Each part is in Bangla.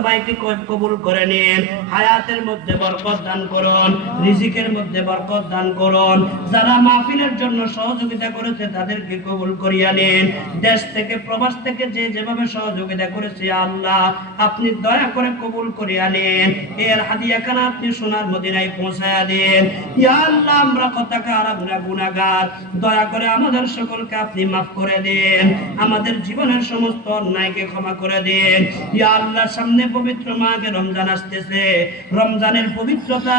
সবাইকে কবুল করে নিন। হায়াতের মধ্যে বরকত দান করুন, রিজিকের মধ্যে বরকত দান করুন। যারা মাহফিলের জন্য সহযোগিতা করেছে, তাদেরকে কবুল করিয়া নিন। দেশ থেকে, প্রবাস থেকে যে যেভাবে সহযোগিতা করেছে আল্লাহ, আপনি দয়া করে কবুল করিয়া নিন। এর হাদিয়াখানা আপনি সোনার মদিনায় পৌঁছায়া দিন। ইয়া আল্লাহ, আমরা কথাকার গুনাহগার। দয়া করে আমাদের সকলকে আপনি মাফ করে দিন। আমাদের জীবনের সমস্ত অন্যায়কে ক্ষমা করে দিন। ইয়া আল্লাহ, সামনে পবিত্র মাকে রমজান আসতেছে। রমজানের পবিত্রতা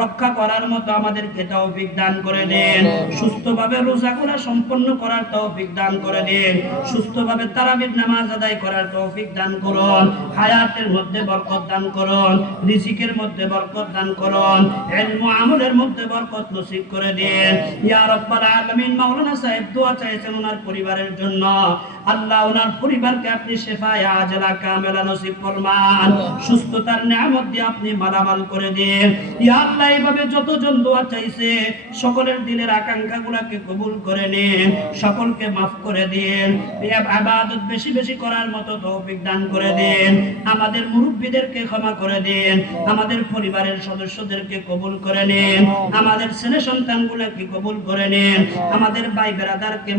রক্ষা করার মতো আমাদেরকে তৌফিক দান করে দিন। সুস্থভাবে রোজা করা সম্পন্ন করার তৌফিক দান করে দিন। সুস্থভাবে তারাবির নামাজ আদায় করার তৌফিক দান করুন। হায়াতের মধ্যে বরকত দান করুন। রিজিকের মধ্যে বরকত দান করুন। ইলম আমলের মধ্যে বরকত নসিব করে দিন। ইয়া রাব্বাল আলামিন মাওলানা সাহেব দোয়া চাইছেন ওনার পরিবারের জন্য। আল্লাহ ওনার পরিবারকে আপনি শেফায়ে আজলা কামেলা নসিব ফরমান সুস্থতার নিয়ামত দিয়ে আপনি মালামাল করে দিন। ইয়া আল্লাহ এইভাবে যতজন দোয়া চাইছে, সকলের দিলের আকাঙ্ক্ষাগুলোকে কবুল করে নিন, সকলকে মাফ করে দিন। আবাদত বেশি বেশি করার মতো তৌফিক দান করে দিন। আমাদের মুরব্বীদেরকে ক্ষমা করে দিন। আমাদের পরিবারের সদস্যদেরকে কবুল করে নিন। আমাদের ছেলে সন্তানগুলোকে কবুল করে নিন। আমাদের ভাই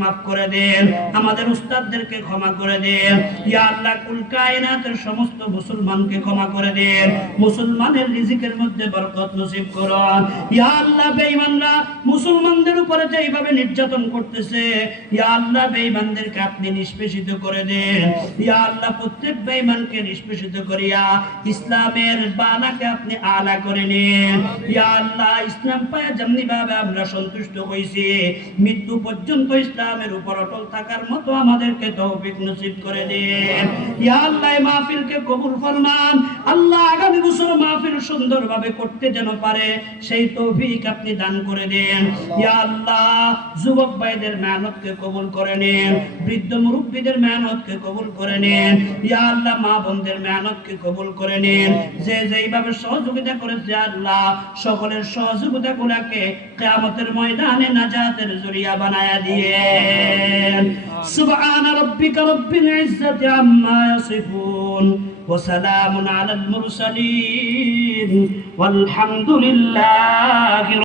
মাফ করে দিন। আমাদের উস্তাদদেরকে ক্ষমা করে দিন। ইয়া আল্লাহ, কুল কায়নাতের সমস্ত মুসলমানকে ক্ষমা করে দেন। মুসলমানের রিজিকের মধ্যে বরকত নসিব করুন। ইয়া আল্লাহ বেঈমানরা মুসলমানদের উপরে যে এইভাবে নির্যাতন করতেছে, ইয়া আল্লাহ বেঈমানদেরকে আপনি নিষ্পেষিত করে দেন। ইয়া আল্লাহ প্রত্যেক বেঈমানকে নিষ্পেষিত করিয়া ইসলামের বানাকে আপনি আলা করে নিন। ইয়া আল্লাহ ইসলাম পায় যেমনি ভাবে আমরা সন্তুষ্ট হইছি, মৃত্যু পর্যন্ত ইসলামের উপর অটল থাকার মতো আমাদেরকে তৌফিক নসিব করে দিন। ইয়া আল্লাহ মাহফিলকে কবুল ফরমান। আল্লাহ আসর মাহফিল সুন্দরভাবে করতে যেন পারে, সেই তৌফিক আপনি দান করে দেন। ইয়া আল্লাহ, যুবক ভাইদের মেহনতকে কবুল করে নেন, বৃদ্ধ মুরব্বীদের মেহনতকে কবুল করে নেন, ইয়া আল্লাহ, মা বোনদের মেহনতকে কবুল করে নেন। যে যেইভাবে সহযোগিতা করেছে আল্লাহ, সকলের সহযোগিতা গুলাকে কেয়ামতের ময়দানে নাজাতের জরিয়া বানায়া দিয়ে সুবহান রব্বিকা রব্বিল ইজ্জাতি আম্মা ইয়াসিফুন, ওয়া সালামুন আলাল والحمد لله